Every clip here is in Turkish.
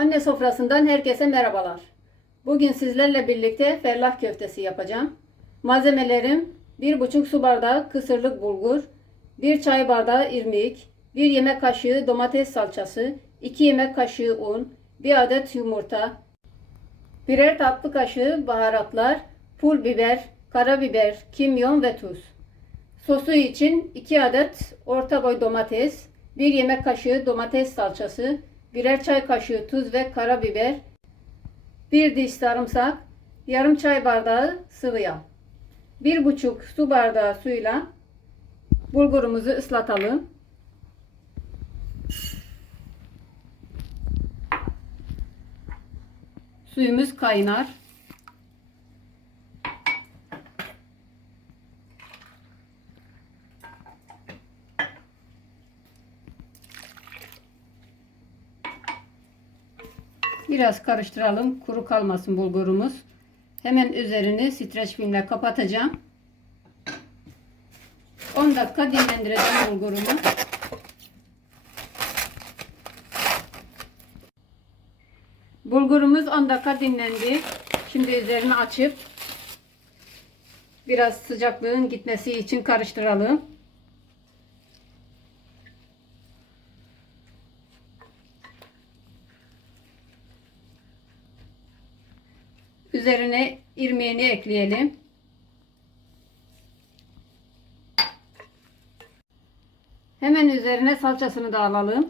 Anne sofrasından herkese merhabalar. Bugün sizlerle birlikte ferlah köftesi yapacağım. Malzemelerim 1,5 su bardağı kısırlık bulgur, 1 çay bardağı irmik, 1 yemek kaşığı domates salçası, 2 yemek kaşığı un, 1 adet yumurta, birer tatlı kaşığı baharatlar, pul biber, karabiber, kimyon ve tuz. Sosu için 2 adet orta boy domates, 1 yemek kaşığı domates salçası, birer çay kaşığı tuz ve karabiber, 1 diş sarımsak, yarım çay bardağı sıvı yağ. 1,5 su bardağı suyla bulgurumuzu ıslatalım. Suyumuz kaynar. Biraz karıştıralım. Kuru kalmasın bulgurumuz. Hemen üzerini streç filmle kapatacağım. 10 dakika dinlendireceğim bulgurumu. Bulgurumuz 10 dakika dinlendi. Şimdi üzerini açıp biraz sıcaklığın gitmesi için karıştıralım. Üzerine irmiğini ekleyelim. Hemen üzerine salçasını da alalım.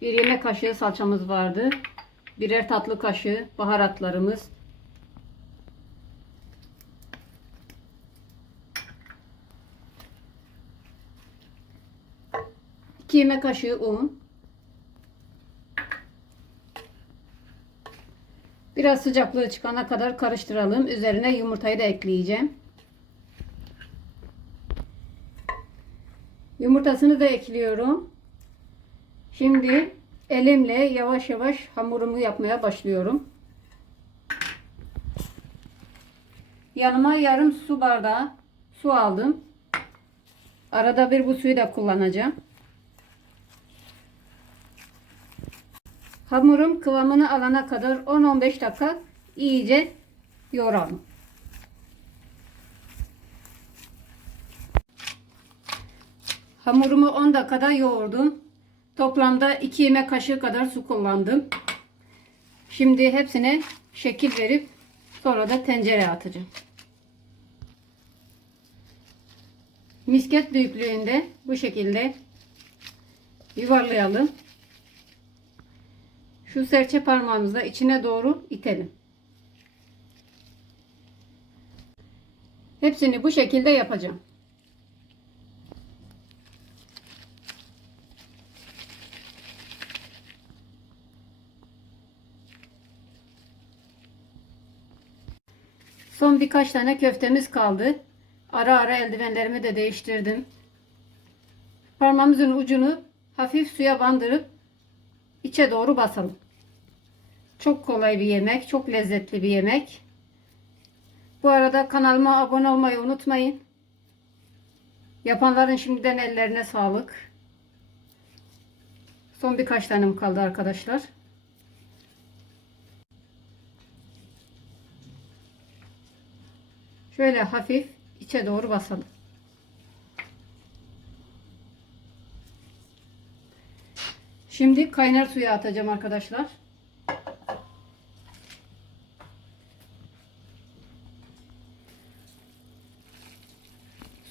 Bir yemek kaşığı salçamız vardı. Birer tatlı kaşığı baharatlarımız. İki yemek kaşığı un. Biraz sıcaklığı çıkana kadar karıştıralım. Üzerine yumurtayı da ekleyeceğim. Yumurtasını da ekliyorum. Şimdi elimle yavaş yavaş hamurumu yapmaya başlıyorum. Yanıma yarım su bardağı su aldım. Arada bir bu suyu da kullanacağım. Hamurum kıvamını alana kadar 10-15 dakika iyice yoğuralım. Hamurumu 10 dakikada yoğurdum. Toplamda 2 yemek kaşığı kadar su kullandım. Şimdi hepsine şekil verip sonra da tencereye atacağım. Misket büyüklüğünde bu şekilde yuvarlayalım. Şu serçe parmağımızla içine doğru itelim. Hepsini bu şekilde yapacağım. Son birkaç tane köftemiz kaldı. Ara ara eldivenlerimi de değiştirdim. Parmağımızın ucunu hafif suya bandırıp içe doğru basalım. Çok kolay bir yemek, çok lezzetli bir yemek. Bu arada kanalıma abone olmayı unutmayın. Yapanların şimdiden ellerine sağlık. Son birkaç tanem kaldı arkadaşlar. Şöyle hafif içe doğru basalım. Şimdi kaynar suya atacağım arkadaşlar.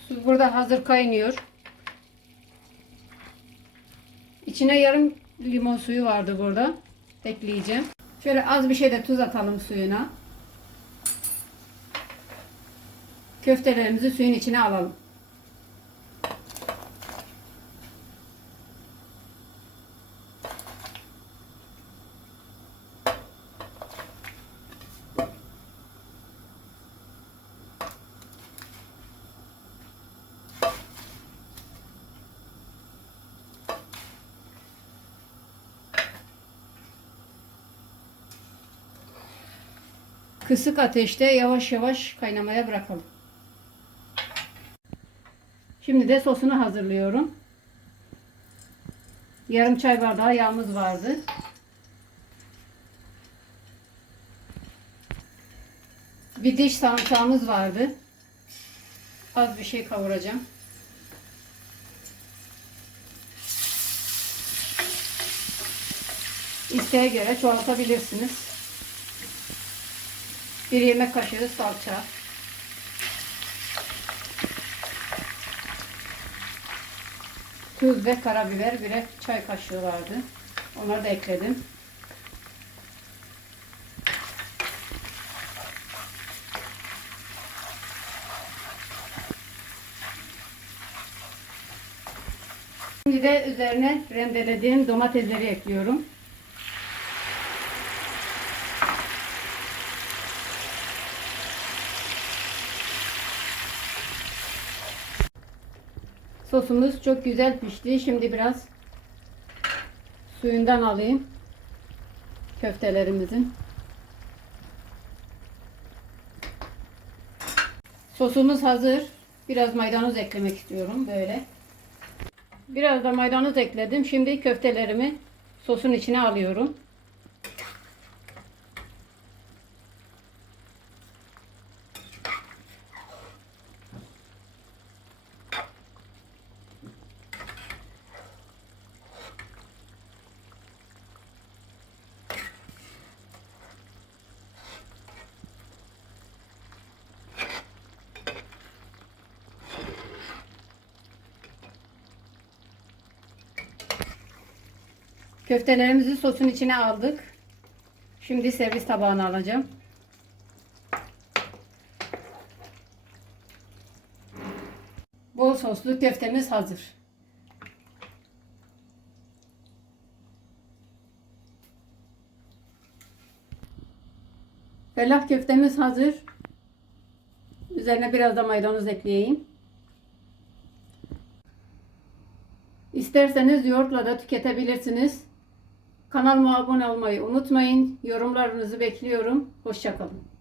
Su burada hazır kaynıyor. İçine yarım limon suyu vardı burada. Ekleyeceğim. Şöyle az bir şey de tuz atalım suyuna. Köftelerimizi suyun içine alalım. kısık ateşte yavaş yavaş kaynamaya bırakalım. Şimdi de sosunu hazırlıyorum. Yarım çay bardağı yağımız vardı. Bir diş sarımsağımız vardı. Az bir şey kavuracağım. İsteğe göre çoğaltabilirsiniz. Bir yemek kaşığı salça. Tuz ve karabiber birer çay kaşığı vardı. Onları da ekledim. Şimdi de üzerine rendelediğim domatesleri ekliyorum. Sosumuz çok güzel pişti. Şimdi biraz suyundan alayım. Köftelerimizin. Sosumuz hazır. Biraz maydanoz eklemek istiyorum böyle. Biraz da maydanoz ekledim. Şimdi köftelerimi sosun içine alıyorum. Köftelerimizi sosun içine aldık. Şimdi servis tabağına alacağım. Bol soslu köftemiz hazır. Fellah köftemiz hazır. Üzerine biraz da maydanoz ekleyeyim. İsterseniz yoğurtla da tüketebilirsiniz. Kanalıma abone olmayı unutmayın. Yorumlarınızı bekliyorum. Hoşçakalın.